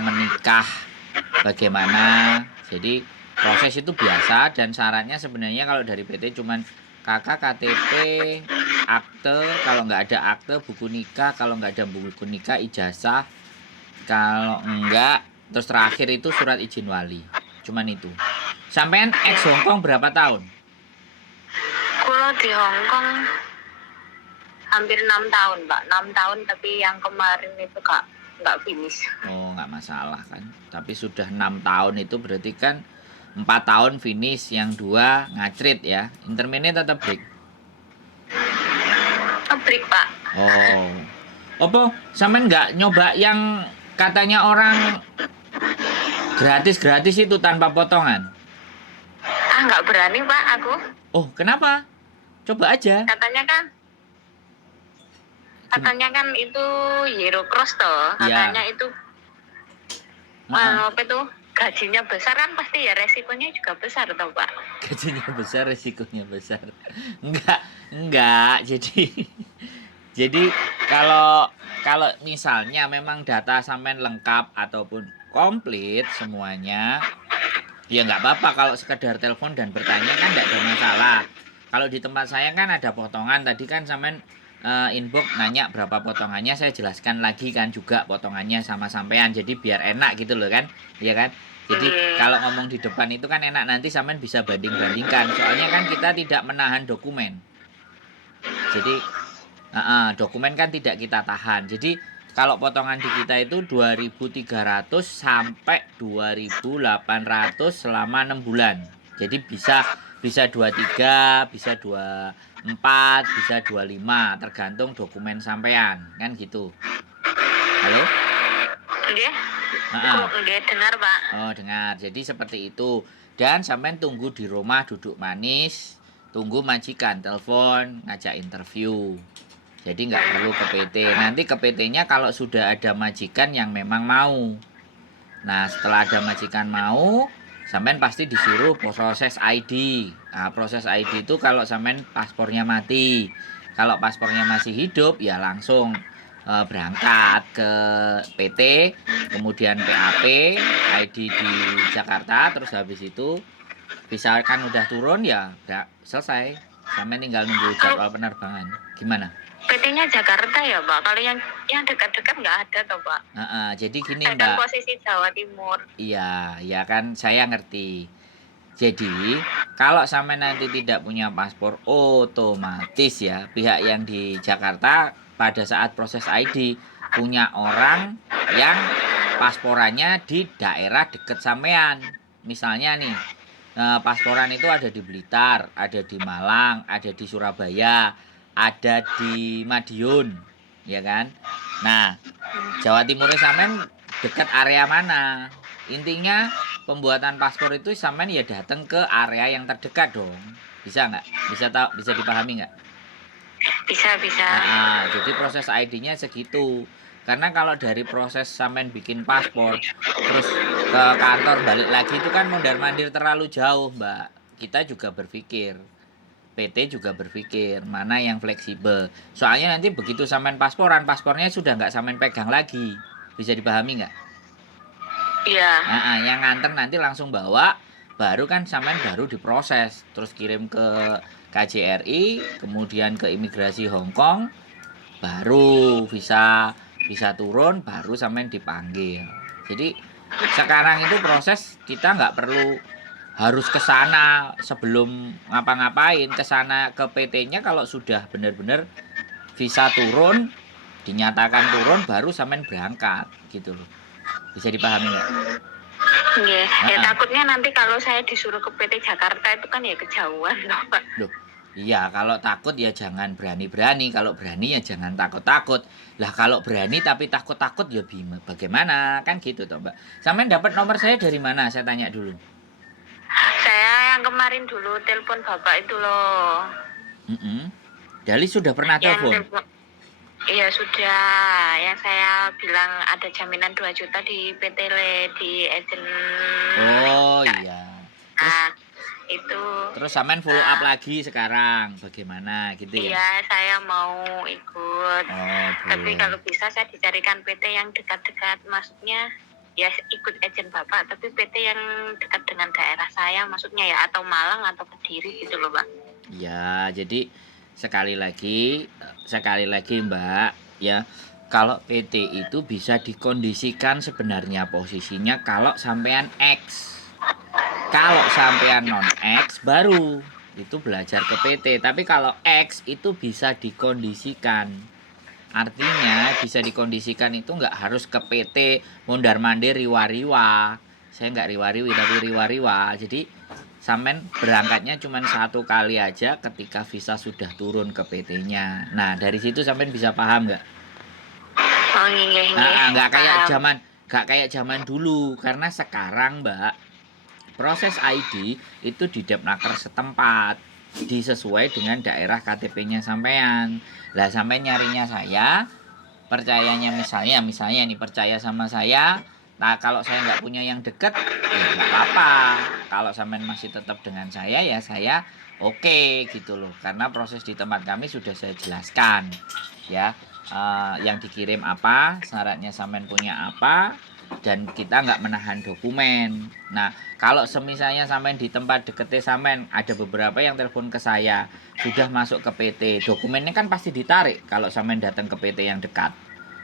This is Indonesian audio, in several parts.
menikah bagaimana. Jadi proses itu biasa dan syaratnya sebenarnya kalau dari PT cuman kakak KTP, akte, kalau nggak ada akte buku nikah, kalau nggak ada buku nikah ijazah, kalau enggak terus terakhir itu surat izin wali. Cuman itu. Sampean ex Hongkong berapa tahun? Kulo di Hongkong hampir 6 tahun, Pak. 6 tahun, tapi yang kemarin itu nggak finish. Oh, nggak masalah kan. Tapi sudah 6 tahun itu berarti kan 4 tahun finish, yang 2 ngacrit ya. Intermediate atau break? Break, Pak. Oh. Apa sampean nggak nyoba yang katanya orang gratis-gratis itu tanpa potongan? Nggak berani, Pak, aku. Oh, kenapa? Coba aja. Katanya kan itu Hero Cross toh. Katanya itu apa itu gajinya besar kan, pasti ya resikonya juga besar toh, Pak. Gajinya besar, resikonya besar. Enggak. Jadi kalau misalnya memang data sampean lengkap ataupun komplit semuanya, ya nggak apa-apa kalau sekedar telepon dan bertanya kan nggak ada masalah. Kalau di tempat saya kan ada potongan, tadi kan sampean inbox nanya berapa potongannya, saya jelaskan lagi kan juga potongannya sama sampean, jadi biar enak gitu loh kan, ya kan. Jadi kalau ngomong di depan itu kan enak, nanti sampean bisa banding-bandingkan, soalnya kan kita tidak menahan dokumen. Jadi dokumen kan tidak kita tahan. Jadi kalau potongan di kita itu 2.300 sampai 2.800 selama 6 bulan. Jadi bisa 23, bisa 24, bisa 25, tergantung dokumen sampean, kan gitu. Halo? Nggih. Nggih, dengar, Pak. Oh, dengar. Jadi seperti itu. Dan sampean tunggu di rumah duduk manis, tunggu majikan telepon, ngajak interview. Jadi nggak perlu ke PT. Nanti ke PT-nya kalau sudah ada majikan yang memang mau. Nah, setelah ada majikan mau, sampean pasti disuruh proses ID. Nah, proses ID itu kalau sampean paspornya mati. Kalau paspornya masih hidup, ya langsung berangkat ke PT, kemudian PAP, ID di Jakarta, terus habis itu misalkan udah turun ya selesai. Sampean tinggal nunggu jadwal penerbangan. Gimana? PT-nya Jakarta ya, Pak. Kalau yang dekat-dekat nggak ada toh, Pak. Jadi gini, Mbak. Dan posisi Jawa Timur. Iya, ya kan saya ngerti. Jadi kalau sampai nanti tidak punya paspor, otomatis ya pihak yang di Jakarta pada saat proses ID punya orang yang pasporannya di daerah deket sampean. Misalnya nih, pasporan itu ada di Blitar, ada di Malang, ada di Surabaya, ada di Madiun, ya kan? Nah, Jawa Timurnya sampean dekat area mana? Intinya pembuatan paspor itu sampean ya datang ke area yang terdekat dong. Bisa nggak? Bisa dipahami nggak? Bisa. Nah, jadi proses ID-nya segitu. Karena kalau dari proses sampean bikin paspor terus ke kantor balik lagi itu kan mondar-mandir terlalu jauh, Mbak. Kita juga berpikir, PT juga berpikir mana yang fleksibel. Soalnya nanti begitu sampean paspornya sudah nggak sampean pegang lagi. Bisa dipahami nggak? Iya. Yang nganter nanti langsung bawa, baru kan sampean baru diproses, terus kirim ke KJRI, kemudian ke imigrasi Hongkong, baru bisa turun, baru sampean dipanggil. Jadi sekarang itu proses kita nggak perlu harus ke sana sebelum ngapa-ngapain, ke sana ke PT-nya kalau sudah benar-benar visa turun, dinyatakan turun, baru sampean berangkat gitu loh. Bisa dipahami nggak? Iya. Ya takutnya nanti kalau saya disuruh ke PT Jakarta itu kan ya kejauhan loh, Pak. Loh, iya, kalau takut ya jangan berani-berani, kalau berani ya jangan takut-takut. Lah kalau berani tapi takut-takut ya bagaimana? Kan gitu toh, Mbak. Sampean dapat nomor saya dari mana? Saya tanya dulu. Saya yang kemarin dulu telepon Bapak itu loh. Dali sudah pernah telepon? Iya sudah. Yang saya bilang ada jaminan 2 juta di PT di agent. Oh iya. Itu. Terus sampean follow up lagi sekarang, bagaimana gitu ya? Iya, saya mau ikut. Oh, tapi kalau bisa saya dicarikan PT yang dekat-dekat, maksudnya ya ikut agent Bapak, tapi PT yang dekat dengan daerah saya, maksudnya ya atau Malang atau Kediri gitu loh, Pak. Ya, jadi sekali lagi Mbak, ya kalau PT itu bisa dikondisikan sebenarnya posisinya kalau sampean X. Kalau sampean non X baru itu belajar ke PT. Tapi kalau X itu bisa dikondisikan. Artinya bisa dikondisikan itu nggak harus ke PT mondar-mandir riwa-riwa. Saya nggak riwa-riwi tapi riwa-riwa. Jadi sampean berangkatnya cuma 1 kali aja ketika visa sudah turun ke PT-nya. Nah dari situ sampean bisa paham nggak? Oh iya, Nah, paham. nggak kayak zaman dulu. Karena sekarang Mbak, proses ID itu di Depnaker setempat, disesuai dengan daerah KTP-nya sampean. Lah sampean nyarinya saya, percayanya misalnya nih percaya sama saya. Nah kalau saya nggak punya yang deket, ya nggak apa-apa. Kalau sampean masih tetap dengan saya, ya saya oke gitu loh. Karena proses di tempat kami sudah saya jelaskan, ya. Yang dikirim apa, syaratnya sampean punya apa, dan kita nggak menahan dokumen. Nah, kalau semisalnya sampean di tempat deketnya sampean ada beberapa yang telepon ke saya, sudah masuk ke PT, dokumennya kan pasti ditarik kalau sampean datang ke PT yang dekat.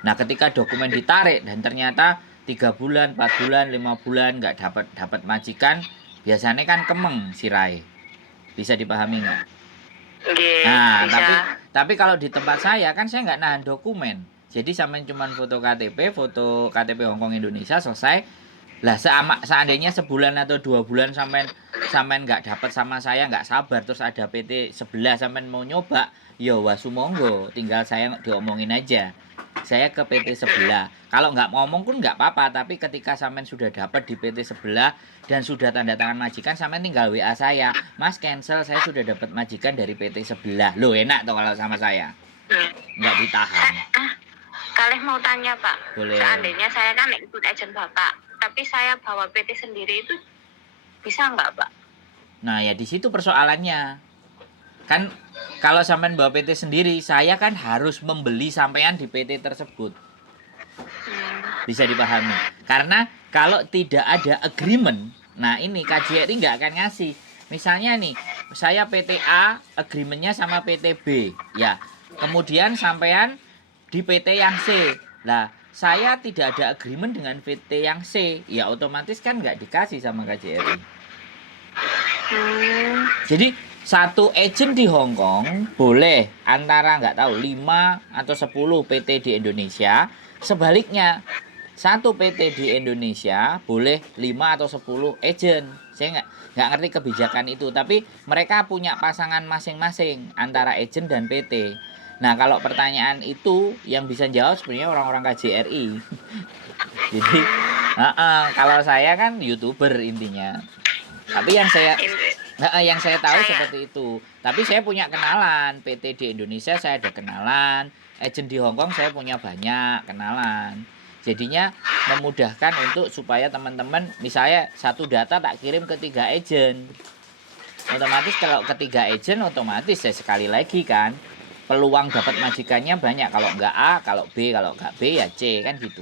Nah, ketika dokumen ditarik dan ternyata 3 bulan, 4 bulan, 5 bulan nggak dapat majikan, biasanya kan kemeng sirai. Bisa dipahami nggak? Nggih, Nah, bisa. tapi kalau di tempat saya kan saya nggak nahan dokumen. Jadi sampean cuma foto KTP Hongkong Indonesia selesai. Lah seandainya sebulan atau 2 bulan sampean sampean nggak dapat sama saya, nggak sabar, terus ada PT sebelah sampean mau nyoba, ya wasumonggo, tinggal saya diomongin aja. Saya ke PT sebelah. Kalau nggak ngomong pun nggak apa-apa, tapi ketika sampean sudah dapat di PT sebelah dan sudah tanda tangan majikan, sampean tinggal WA saya, Mas cancel, saya sudah dapat majikan dari PT sebelah. Loh enak tuh kalau sama saya, Hmm. nggak ditahan. Kalian mau tanya Pak, Boleh. seandainya saya kan ikut agent Bapak, tapi saya bawa PT sendiri itu bisa nggak Pak? Nah ya di situ persoalannya. Kan kalau sampean bawa PT sendiri, saya kan harus membeli sampean di PT tersebut. Bisa dipahami. Karena kalau tidak ada agreement, nah ini KJRI nggak akan ngasih. Misalnya nih, saya PT A, agreementnya sama PT B, ya. Kemudian sampean di PT yang C. Lah, saya tidak ada agreement dengan PT yang C, ya otomatis kan nggak dikasih sama KJRI. Jadi satu agent di Hong Kong boleh antara nggak tahu 5 atau 10 PT di Indonesia. Sebaliknya satu PT di Indonesia boleh 5 atau 10 agent. Saya nggak ngerti kebijakan itu, tapi mereka punya pasangan masing-masing antara agent dan PT. Nah kalau pertanyaan itu yang bisa jawab sebenarnya orang-orang KJRI. Jadi kalau saya kan YouTuber intinya. Tapi yang saya tahu seperti itu. Tapi saya punya kenalan, PT di Indonesia saya ada kenalan, agent di Hong Kong saya punya banyak kenalan. Jadinya memudahkan untuk supaya teman-teman misalnya satu data tak kirim ke 3 agent. Otomatis kalau ke 3 agent otomatis saya sekali lagi kan peluang dapat majikannya banyak. Kalau enggak A, kalau B, kalau enggak B ya C kan gitu.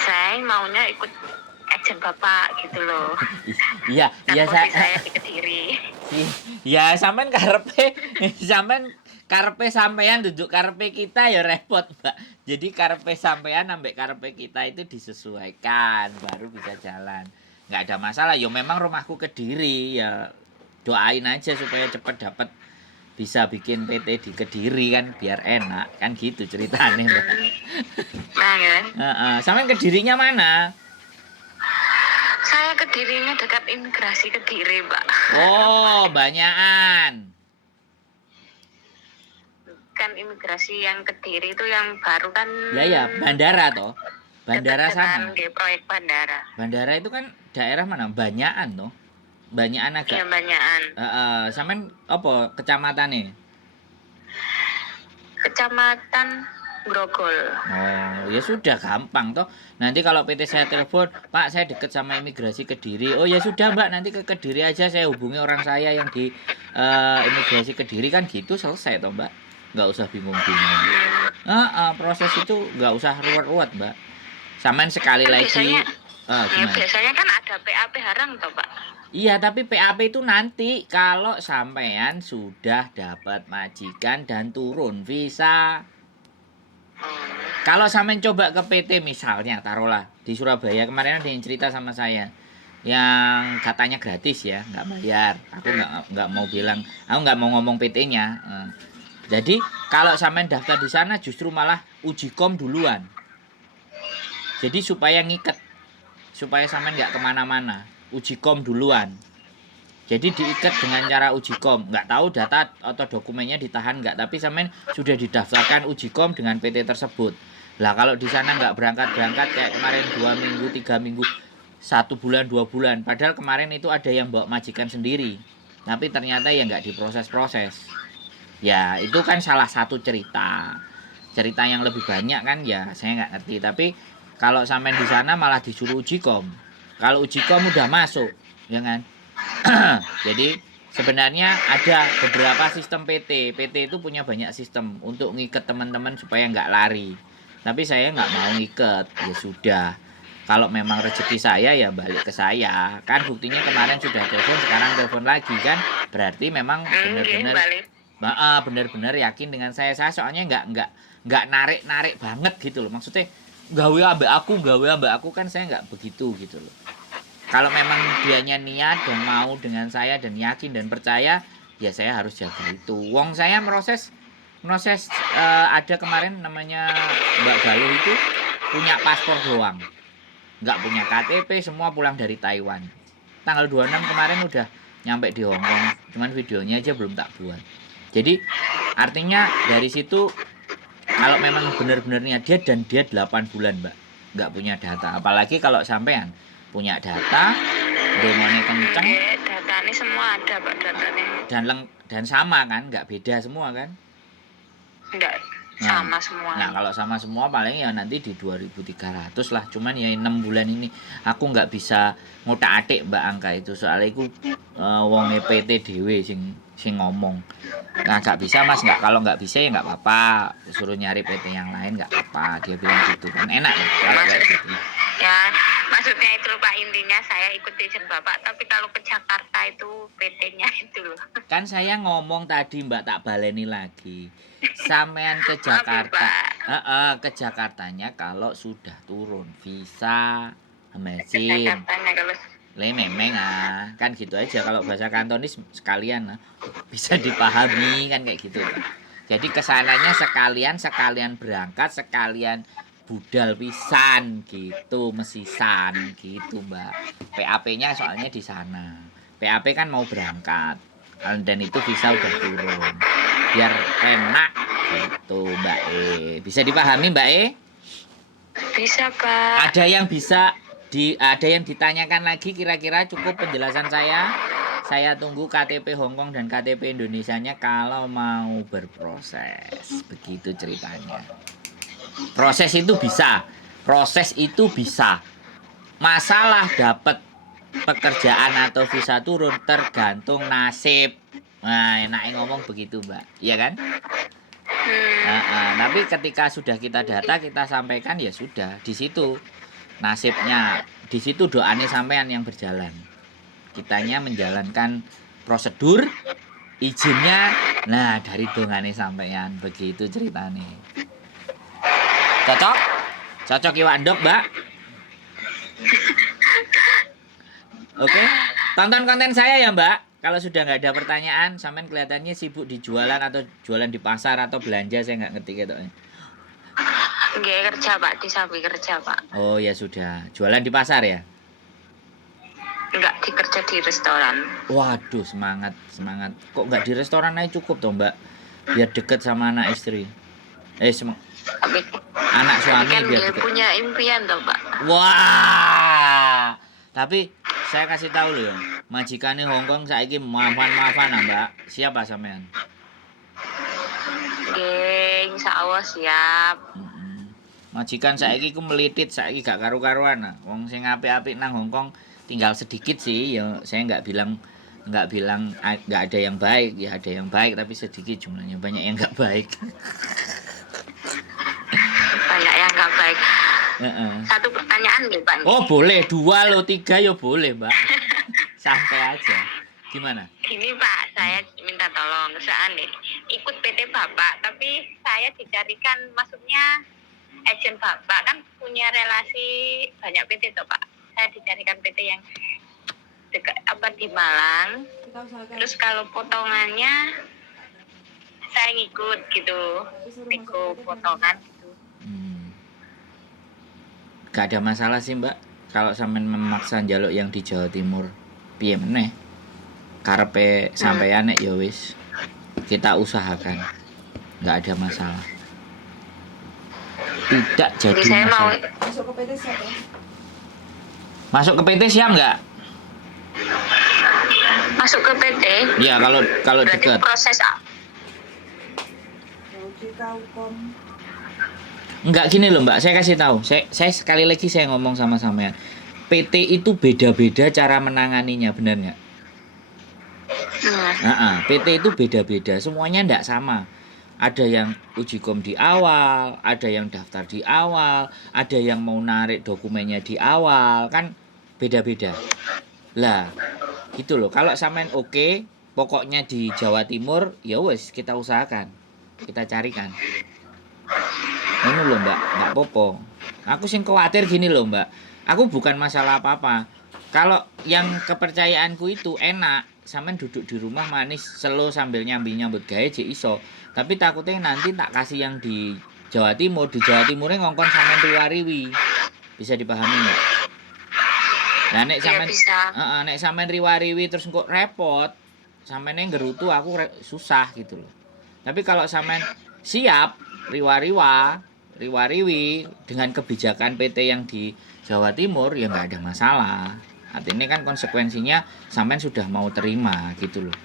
Saya maunya ikut agent Bapak gitu loh. Iya, iya saya di Kediri. Ya sampean karepe sampean duduk karepe kita ya repot, Mbak. Jadi karepe sampean ambek karepe kita itu disesuaikan baru bisa jalan. Nggak ada masalah. Yo memang rumahku Kediri ya doain aja supaya cepet dapat bisa bikin PT di Kediri kan biar enak kan gitu ceritanya, Mbak. Nah ya. Sampean Kedirinya mana? Saya Kedirinya dekat imigrasi Kediri, Pak. Oh, banyakan. Kan imigrasi yang Kediri itu yang baru kan. Ya, bandara toh. Bandara sana. Di proyek bandara. Bandara itu kan daerah mana? Banyakan toh. Banyakan agak. Iya, banyakan. Sampean apa kecamatan nih? Kecamatan Grogol. Oh, ya sudah gampang toh. Nanti kalau PT saya telepon, Pak saya deket sama imigrasi Kediri. Oh ya sudah Mbak, nanti ke Kediri aja saya hubungi orang saya yang di imigrasi Kediri kan gitu selesai toh Mbak. Nggak usah bingung-bingung. Proses itu nggak usah ruwet-ruwet Mbak. Sampean sekali Kan lagi biasanya gimana? biasanya kan ada PAP harang toh, Pak. Iya, tapi PAP itu nanti kalau sampean sudah dapat majikan dan turun visa. Kalau sampean coba ke PT misalnya, taruhlah di Surabaya kemarin ada yang cerita sama saya, yang katanya gratis ya, nggak bayar. Aku nggak mau bilang, aku nggak mau ngomong PT-nya. Jadi kalau sampean daftar di sana justru malah uji kom duluan. Jadi supaya ngiket, supaya sampean nggak kemana-mana, uji kom duluan. Jadi diikat dengan cara uji kom. Nggak tahu data atau dokumennya ditahan nggak, tapi sampean sudah didaftarkan uji kom dengan PT tersebut. Lah kalau di sana nggak berangkat kayak kemarin 2 minggu, 3 minggu, 1 bulan, 2 bulan. Padahal kemarin itu ada yang bawa majikan sendiri. Tapi ternyata ya nggak diproses-proses. Ya itu kan salah satu cerita. Cerita yang lebih banyak kan ya saya nggak ngerti. Tapi kalau sampean di sana malah disuruh uji kom. Kalau uji kom udah masuk, ya kan? Jadi sebenarnya ada beberapa sistem PT. PT itu punya banyak sistem untuk ngiket teman-teman supaya nggak lari. Tapi saya nggak mau ngiket, ya sudah. Kalau memang rezeki saya ya balik ke saya. Kan buktinya kemarin sudah telepon, sekarang telepon lagi kan. Berarti memang benar-benar yakin dengan saya. Saya soalnya nggak narik banget gitu loh. Maksudnya gawe ambek aku kan saya nggak begitu gitu loh. Kalau memang dianya niat dan mau dengan saya dan yakin dan percaya, ya saya harus jaga itu. Wong saya proses ada kemarin namanya Mbak Galuh itu punya paspor doang. Nggak punya KTP, semua pulang dari Taiwan. Tanggal 26 kemarin udah nyampe di Hong Kong, cuman videonya aja belum tak buat. Jadi artinya dari situ kalau memang benar-benar niat dia 8 bulan, Mbak, nggak punya data. Apalagi kalau sampean punya data, demonya kenceng, Datanya semua ada, Pak, datanya. Dan sama kan, nggak beda semua kan? Enggak, sama semua. Nah kalau sama semua paling ya nanti di 2.300 lah. Cuman ya 6 bulan ini aku nggak bisa ngotak-atik Mbak angka itu. Soalnya aku wong PT dewe sing ngomong. Nah nggak bisa Mas, kalau nggak bisa ya nggak apa-apa. Suruh nyari PT yang lain nggak apa-apa. Dia bilang gitu kan, enak kalau kayak gitu. Ya, maksudnya itu Pak, intinya saya ikut izin Bapak, tapi kalau ke Jakarta itu PT-nya itu loh. Kan saya ngomong tadi Mbak, tak baleni lagi. Sampean ke Jakarta. Ke Jakartanya kalau sudah turun visa, mesin. Le memeng kan gitu aja kalau bahasa Kantonis sekalian bisa dipahami kan kayak gitu. Jadi kesananya sekalian berangkat, sekalian budal pisan gitu, mesisan gitu Mbak. PAP-nya soalnya di sana. PAP kan mau berangkat dan itu visa udah turun biar enak gitu Mbak Bisa dipahami Mbak Bisa Pak. Ada yang ditanyakan lagi, kira-kira cukup penjelasan saya. Saya tunggu KTP Hongkong dan KTP Indonesianya kalau mau berproses. Begitu ceritanya. Proses itu bisa. Masalah dapat pekerjaan atau visa turun tergantung nasib. Nah, enaknya ngomong begitu, Mbak. Iya kan? Tapi ketika sudah kita data, kita sampaikan ya sudah. Di situ nasibnya, di situ doanya sampean yang berjalan. Kitanya menjalankan prosedur, izinnya, nah dari dongane sampean. Begitu ceritanya. Cocok Iwan Dok, Mbak. Oke, tonton konten saya ya Mbak. Kalau sudah nggak ada pertanyaan, sampean kelihatannya sibuk di jualan atau jualan di pasar atau belanja, saya nggak ngerti katanya. Nggak kerja Pak, di samping kerja Pak. Oh ya sudah, jualan di pasar ya? Enggak, dikerja di restoran. Waduh, semangat. Kok nggak di restoran aja cukup toh Mbak? Biar deket sama anak istri. Anak suami kan biar dia punya impian toh Pak. Wah, tapi saya kasih tahu loh ya, majikannya Hongkong saiki maafan Mbak. Siapa sampean? Insya Allah siap. Majikan saiki ku melitit, saiki gak karu-karuan. Wong sing apik-apik nang Hongkong tinggal sedikit sih. Ya saya nggak bilang nggak ada yang baik, ya ada yang baik tapi sedikit jumlahnya, banyak yang nggak baik. Banyak yang nggak baik. Heeh. Satu pertanyaan nih Pak. Oh boleh, 2 loh, 3 ya boleh Mbak. Santai aja. Gimana? Gini Pak, saya minta tolong. Soalnya ikut PT Bapak, tapi saya dicarikan, maksudnya agent Bapak kan punya relasi banyak PT tuh Pak. Saya dicarikan PT yang dekat apa di Malang. Terus kalau potongannya saya ngikut gitu, ikut potongan gitu. Gak ada masalah sih Mbak. Kalau sampean memaksa njaluk yang di Jawa Timur, piye meneh? Karepe sampeyan nek ya wis. Kita usahakan. Gak ada masalah. Tidak jadi Jadi saya mau masalah. Masuk ke PT siap nggak? masuk ke PT. Ya kalau Berarti dekat. proses Enggak gini loh Mbak, saya kasih tahu. Saya sekali lagi saya ngomong sama sampean. PT itu beda-beda cara menanganinya, benar nggak? PT itu beda-beda, semuanya ndak sama. Ada yang uji kom di awal, ada yang daftar di awal, ada yang mau narik dokumennya di awal, kan beda-beda. Lah, gitu loh. Kalau sampean oke, pokoknya di Jawa Timur, ya wes kita usahakan. Kita carikan. Ini loh Mbak, nggak popo. Aku sing khawatir gini loh Mbak. Aku bukan masalah apa-apa. Kalau yang kepercayaanku itu enak, sampean duduk di rumah manis, selo sambil nyambut gawe jek iso. Tapi takutnya nanti tak kasih yang di Jawa Timur, di Jawa Timurnya ngongkon sampean riwariwi. Bisa dipahami nggak? Nah nek sampean nek sampean riwariwi terus kok repot, sampean nggerutu aku susah gitu loh. Tapi kalau sampean siap riwariwi dengan kebijakan PT yang di Jawa Timur ya nggak ada masalah. Artinya kan konsekuensinya sampean sudah mau terima gitu loh.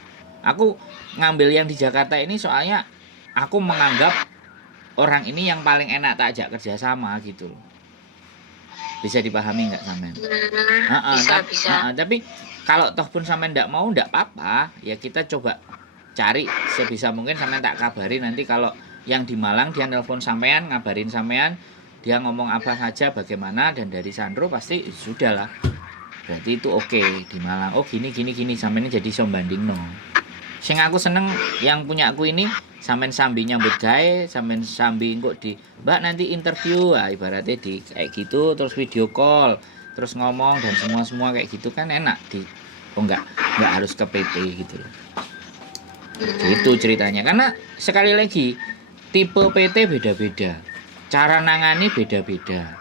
Aku ngambil yang di Jakarta ini soalnya aku menganggap orang ini yang paling enak tak ajak kerja sama gitu loh. Bisa dipahami nggak sampean? Bisa. Tapi kalau toh pun sampean nggak mau nggak apa-apa, ya kita coba cari sebisa mungkin sampean tak kabari nanti kalau yang di Malang dia nelpon sampean, ngabarin sampean, dia ngomong apa saja bagaimana dan dari Sandro pasti sudah lah. Berarti itu oke di Malang. Oh gini sampean jadi iso bandingno. Sing aku seneng yang punya aku ini sampean sambi nyambut gawe, sampean sambi kok di Mbak nanti interview, ibaratnya di kayak gitu terus video call, terus ngomong dan semua kayak gitu kan enak di enggak harus ke PT gitu loh. Gitu ceritanya. Karena sekali lagi tipe PT beda-beda. Cara nangani beda-beda.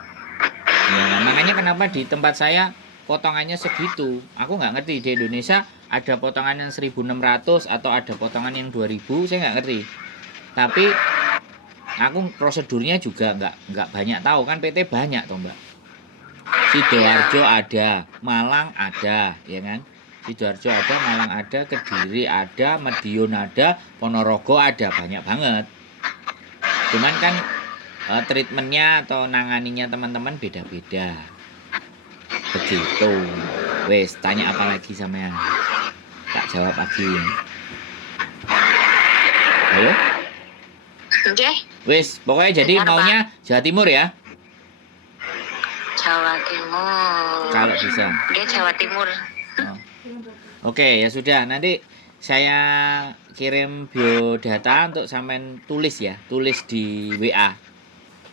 Ya, makanya kenapa di tempat saya potongannya segitu. Aku nggak ngerti di Indonesia ada potongan yang 1.600 atau ada potongan yang 2.000, saya nggak ngerti. Tapi aku prosedurnya juga nggak banyak tahu kan PT banyak toh Mbak. Sidoarjo ada, Malang ada, ya kan? Sidoarjo ada, Malang ada, Kediri ada, Madiun ada, Ponorogo ada, banyak banget. Cuman kan treatmentnya atau nanganinya teman-teman beda-beda. Begitu. Wes, tanya apa lagi sampean? Tak jawab lagi. Halo? Oke. Wes, pokoknya jadi maunya Jawa Timur ya? Jawa Timur. Kalau bisa. Dia Jawa Timur. Oh. Oke, ya sudah. Nanti saya kirim biodata untuk sampean tulis ya, tulis di WA.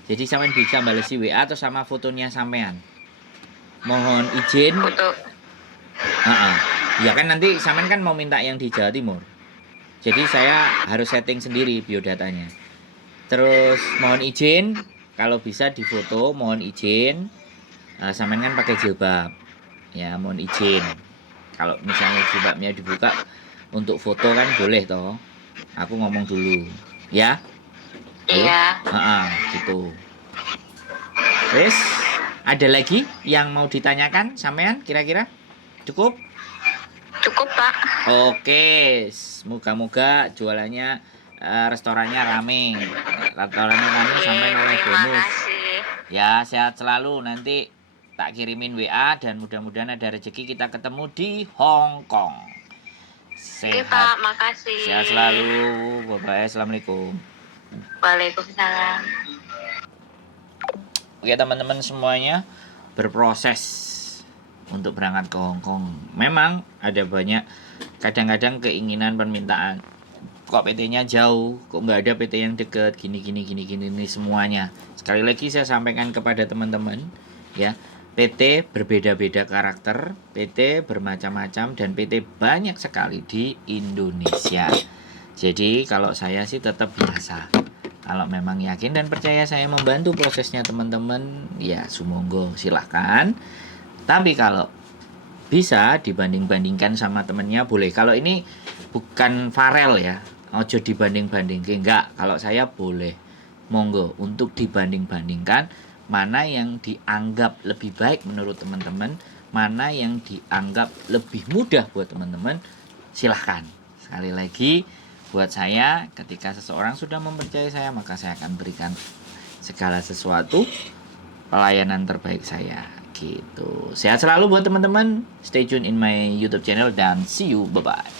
Jadi sampean bisa balesi WA atau sama fotonya sampean. Mohon izin. Foto. Ya kan nanti sampean kan mau minta yang di Jawa Timur. Jadi saya harus setting sendiri biodatanya. Terus mohon izin kalau bisa difoto, mohon izin. Sampean kan pakai jilbab. Ya, mohon izin. Kalau misalnya jilbabnya dibuka untuk foto kan boleh toh. Aku ngomong dulu, ya. Iya. Gitu. Wes, ada lagi yang mau ditanyakan sampean kira-kira? Cukup? Cukup Pak. Oke, moga-moga jualannya restorannya rame. Restorannya rame sampai oleh bonus. Kasih. Ya, sehat selalu. Nanti tak kirimin WA dan mudah-mudahan ada rezeki kita ketemu di Hong Kong. Oke Pak, makasih. Sehat selalu. Bye-bye. Assalamualaikum. Waalaikumsalam. Oke teman-teman semuanya, berproses untuk berangkat ke Hong Kong. Memang ada banyak kadang-kadang keinginan permintaan. Kok PT-nya jauh, kok nggak ada PT yang deket, gini ini semuanya. Sekali lagi saya sampaikan kepada teman-teman, ya, PT berbeda-beda karakter, PT bermacam-macam, dan PT banyak sekali di Indonesia. Jadi kalau saya sih tetap biasa. Kalau memang yakin dan percaya saya membantu prosesnya teman-teman, ya sumonggo silahkan. Tapi kalau bisa dibanding-bandingkan sama temennya boleh. Kalau ini bukan Farel ya, ojo dibanding-bandingkan. Enggak, kalau saya boleh. Monggo untuk dibanding-bandingkan mana yang dianggap lebih baik menurut teman-teman, mana yang dianggap lebih mudah buat teman-teman, silahkan. Sekali lagi, buat saya, ketika seseorang sudah mempercayai saya, maka saya akan berikan segala sesuatu pelayanan terbaik saya. Gitu. Sehat selalu buat teman-teman. Stay tune in my YouTube channel dan see you. Bye-bye.